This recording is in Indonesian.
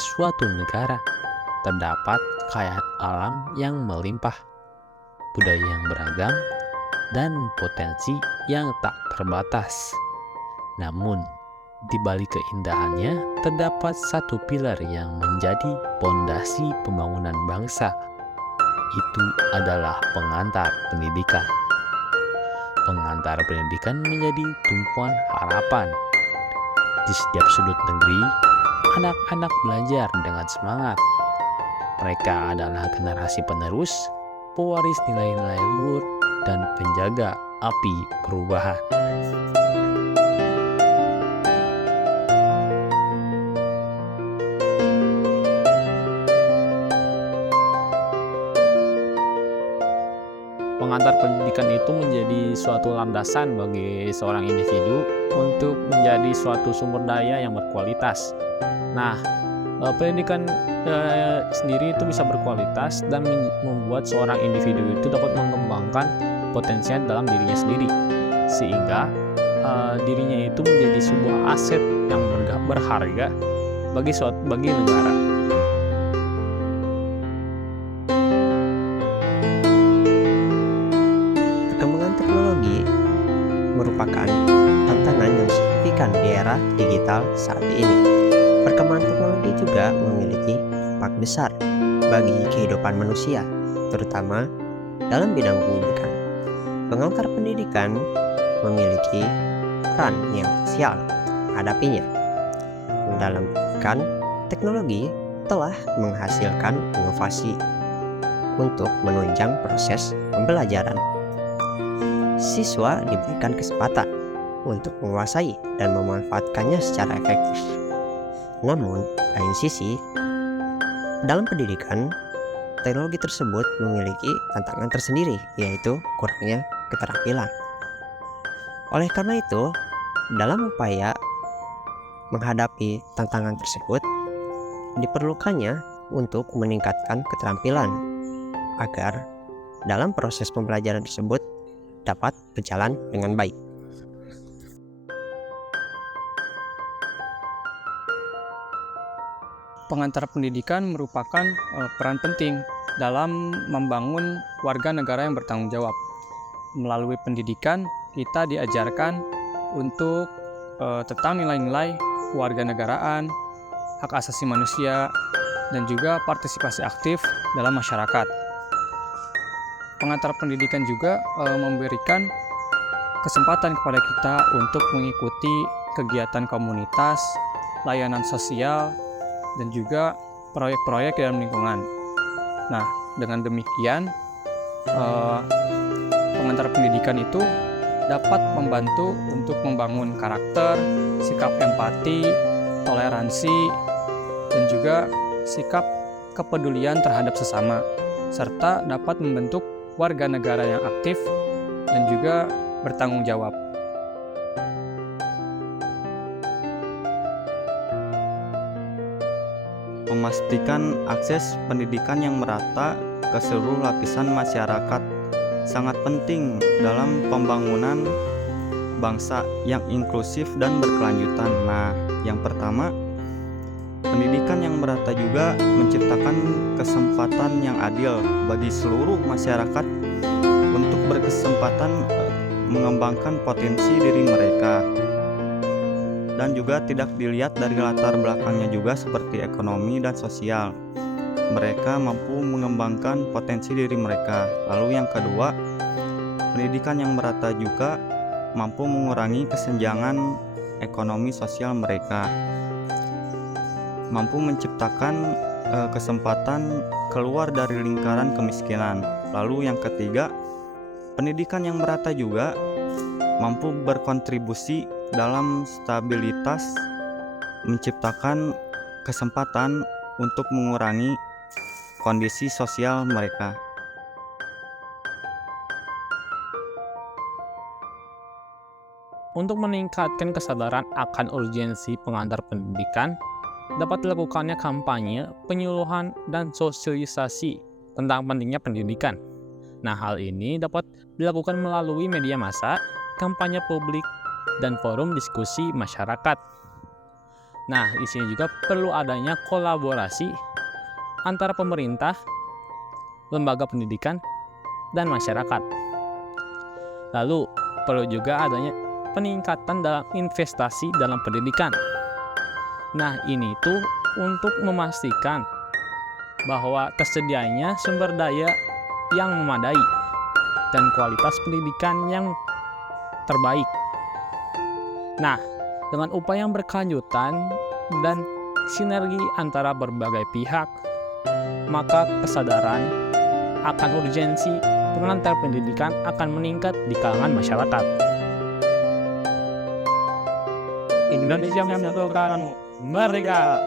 suatu negara terdapat kekayaan alam yang melimpah, budaya yang beragam, dan potensi yang tak terbatas. Namun, di balik keindahannya terdapat satu pilar yang menjadi pondasi pembangunan bangsa. Itu adalah pengantar pendidikan. Pengantar pendidikan menjadi tumpuan harapan. Di setiap sudut negeri, anak-anak belajar dengan semangat. Mereka adalah generasi penerus, pewaris nilai-nilai luhur, dan penjaga api perubahan. Pengantar pendidikan itu menjadi suatu landasan bagi seorang individu untuk menjadi suatu sumber daya yang berkualitas. Nah, pendidikan sendiri itu bisa berkualitas dan membuat seorang individu itu dapat mengembangkan potensinya dalam dirinya sendiri, sehingga dirinya itu menjadi sebuah aset yang berharga bagi negara. Perkembangan teknologi merupakan tantangan yang signifikan di era digital saat ini. Perkembangan teknologi juga memiliki dampak besar bagi kehidupan manusia, terutama dalam bidang pendidikan. Pengantar pendidikan memiliki peran yang krusial menghadapinya. Dalam pendidikan, teknologi telah menghasilkan inovasi untuk menunjang proses pembelajaran. Siswa diberikan kesempatan untuk menguasai dan memanfaatkannya secara efektif. Namun, lain sisi, dalam pendidikan, teknologi tersebut memiliki tantangan tersendiri, yaitu kurangnya keterampilan. Oleh karena itu, dalam upaya menghadapi tantangan tersebut, diperlukannya untuk meningkatkan keterampilan agar dalam proses pembelajaran tersebut dapat berjalan dengan baik. Pengantar pendidikan merupakan peran penting dalam membangun warga negara yang bertanggung jawab. Melalui pendidikan, kita diajarkan untuk tentang nilai-nilai kewarganegaraan, hak asasi manusia, dan juga partisipasi aktif dalam masyarakat. Pengantar pendidikan juga memberikan kesempatan kepada kita untuk mengikuti kegiatan komunitas, layanan sosial, dan juga proyek-proyek dalam lingkungan. Nah, dengan demikian, pengantar pendidikan itu dapat membantu untuk membangun karakter, sikap empati, toleransi, dan juga sikap kepedulian terhadap sesama, serta dapat membentuk warga negara yang aktif dan juga bertanggung jawab. Memastikan akses pendidikan yang merata ke seluruh lapisan masyarakat sangat penting dalam pembangunan bangsa yang inklusif dan berkelanjutan. Nah, yang pertama, pendidikan yang merata juga menciptakan kesempatan yang adil bagi seluruh masyarakat untuk berkesempatan mengembangkan potensi diri mereka. Dan juga tidak dilihat dari latar belakangnya juga seperti ekonomi dan sosial. Mereka mampu mengembangkan potensi diri mereka. Lalu yang kedua, pendidikan yang merata juga mampu mengurangi kesenjangan ekonomi sosial mereka. Mampu menciptakan kesempatan keluar dari lingkaran kemiskinan. Lalu yang ketiga, pendidikan yang merata juga mampu berkontribusi dalam stabilitas, menciptakan kesempatan untuk mengurangi kondisi sosial mereka. Untuk meningkatkan kesadaran akan urgensi pengantar pendidikan, dapat dilakukannya kampanye, penyuluhan, dan sosialisasi tentang pentingnya pendidikan. Nah, hal ini dapat dilakukan melalui media massa, kampanye publik, dan forum diskusi masyarakat. Nah, di sini juga perlu adanya kolaborasi antara pemerintah, lembaga pendidikan, dan masyarakat. Lalu, perlu juga adanya peningkatan dalam investasi dalam pendidikan. Nah, ini tuh untuk memastikan bahwa tersedianya sumber daya yang memadai dan kualitas pendidikan yang terbaik. Nah, dengan upaya yang berkelanjutan dan sinergi antara berbagai pihak, maka kesadaran akan urgensi pengantar pendidikan akan meningkat di kalangan masyarakat. Indonesia menyatukan mereka.